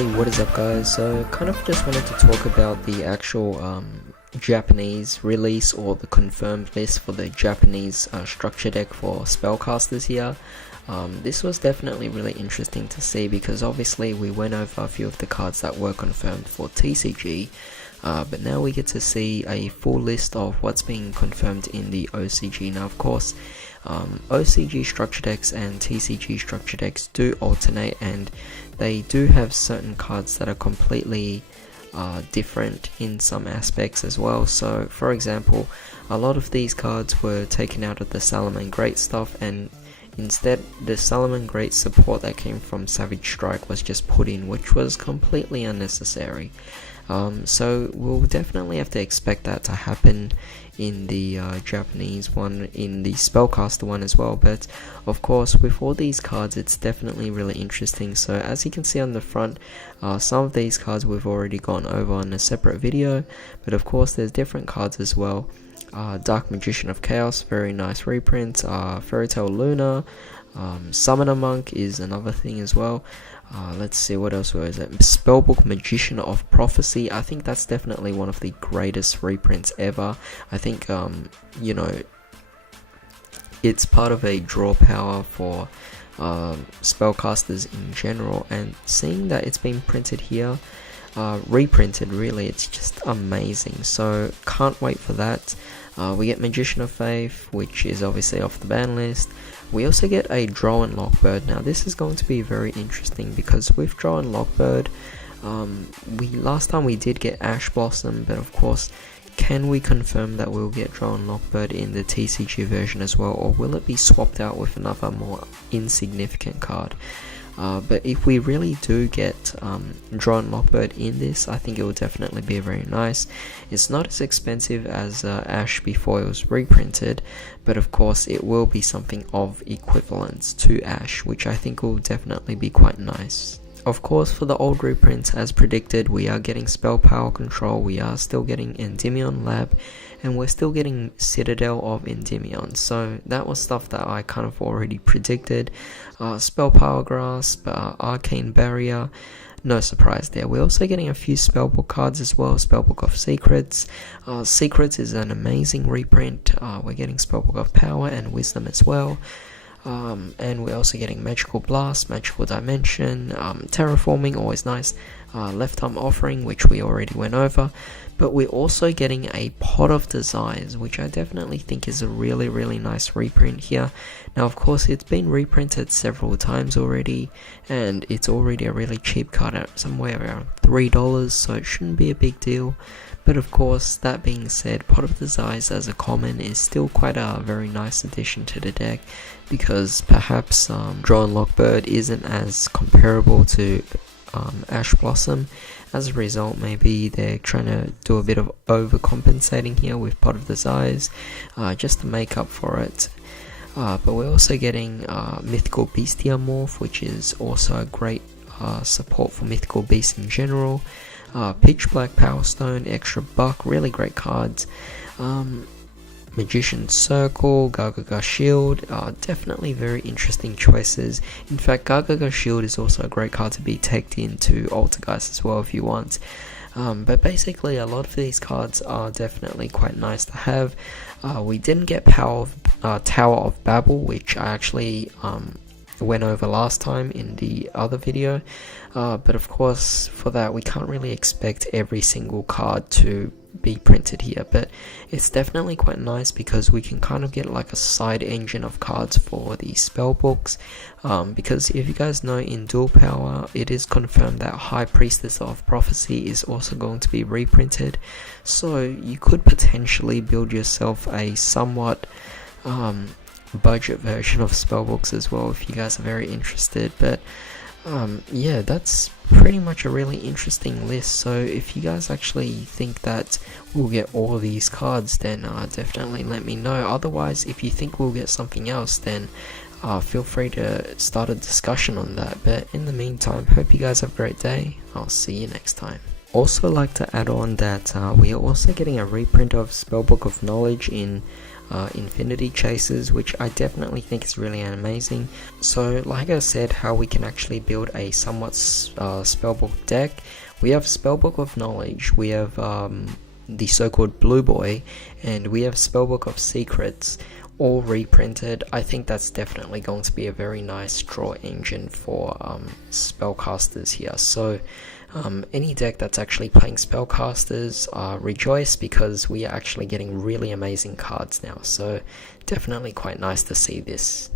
Hey, what is up guys? So kind of just wanted to talk about the actual Japanese release, or the confirmed list for the Japanese structure deck for Spellcasters here. This was definitely really interesting to see, because obviously we went over a few of the cards that were confirmed for TCG, but now we get to see a full list of what's being confirmed in the OCG. Now of course, OCG structure decks and TCG structure decks do alternate, and they do have certain cards that are completely different in some aspects as well. So for example, a lot of these cards were taken out of the Salaman Great stuff, and instead the Salaman Great support that came from Savage Strike was just put in, which was completely unnecessary. So we'll definitely have to expect that to happen in the Japanese one, in the Spellcaster one as well. But of course, with all these cards, it's definitely really interesting. So as you can see on the front, some of these cards we've already gone over on a separate video, but of course there's different cards as well. Dark Magician of Chaos, very nice reprint. Fairy Tale Luna, Summoner Monk is another thing as well. Let's see, what else was it? Spellbook Magician of Prophecy. I think that's definitely one of the greatest reprints ever. I think, you know, it's part of a draw power for Spellcasters in general, and seeing that it's been printed here, reprinted really, it's just amazing. So can't wait for that. We get Magician of Faith, which is obviously off the ban list. We also get a Draw and Lock Bird. Now this is going to be very interesting, because with Draw and Lock Bird, last time we did get Ash Blossom, but of course, can we confirm that we'll get Draw and Lock Bird in the TCG version as well, or will it be swapped out with another more insignificant card? But if we really do get Draw and Lock Bird in this, I think it will definitely be very nice. It's not as expensive as Ash before it was reprinted, but of course it will be something of equivalence to Ash, which I think will definitely be quite nice. Of course, for the old reprints, as predicted, we are getting Spell Power Control, we are still getting Endymion Lab, and we're still getting Citadel of Endymion. So that was stuff that I kind of already predicted. Spell Power Grasp, Arcane Barrier, no surprise there. We're also getting a few Spellbook cards as well. Spellbook of Secrets. Secrets is an amazing reprint. We're getting Spellbook of Power and Wisdom as well. And we're also getting Magical Blast, Magical Dimension, Terraforming, always nice. Left Arm Offering, which we already went over. But we're also getting a Pot of Desires, which I definitely think is a really nice reprint here. Now of course it's been reprinted several times already, and it's already a really cheap card at somewhere around $3, so it shouldn't be a big deal. But of course, that being said, Pot of Desires as a common is still quite a very nice addition to the deck, because perhaps Draw and Lock Bird isn't as comparable to Ash Blossom. As a result, maybe they're trying to do a bit of overcompensating here with Pot of Desires, just to make up for it. But we're also getting Mythical Beastia Morph, which is also a great support for Mythical Beasts in general. Pitch Black Power Stone, extra buck, really great cards. Magician's Circle, Gargaga Shield, definitely very interesting choices. In fact, Gargaga Shield is also a great card to be teched into Altergeist as well if you want. But basically a lot of these cards are definitely quite nice to have. We didn't get Tower of Babel, which I actually went over last time in the other video, but of course for that we can't really expect every single card to be printed here, but it's definitely quite nice because we can kind of get like a side engine of cards for the spell books, because if you guys know, in Dual Power it is confirmed that High Priestess of Prophecy is also going to be reprinted, so you could potentially build yourself a somewhat budget version of spellbooks as well if you guys are very interested. But yeah, that's pretty much a really interesting list. So if you guys actually think that we'll get all of these cards, then definitely let me know. Otherwise, if you think we'll get something else, then feel free to start a discussion on that. But in the meantime, hope you guys have a great day. I'll see you next time. Also like to add on that we are also getting a reprint of Spellbook of Knowledge in Infinity Chasers, which I definitely think is really amazing. So like I said, how we can actually build a somewhat spellbook deck. We have Spellbook of Knowledge, we have the so-called Blue Boy, and we have Spellbook of Secrets, all reprinted. I think that's definitely going to be a very nice draw engine for Spellcasters here. So any deck that's actually playing Spellcasters, rejoice, because we are actually getting really amazing cards now. So definitely quite nice to see this.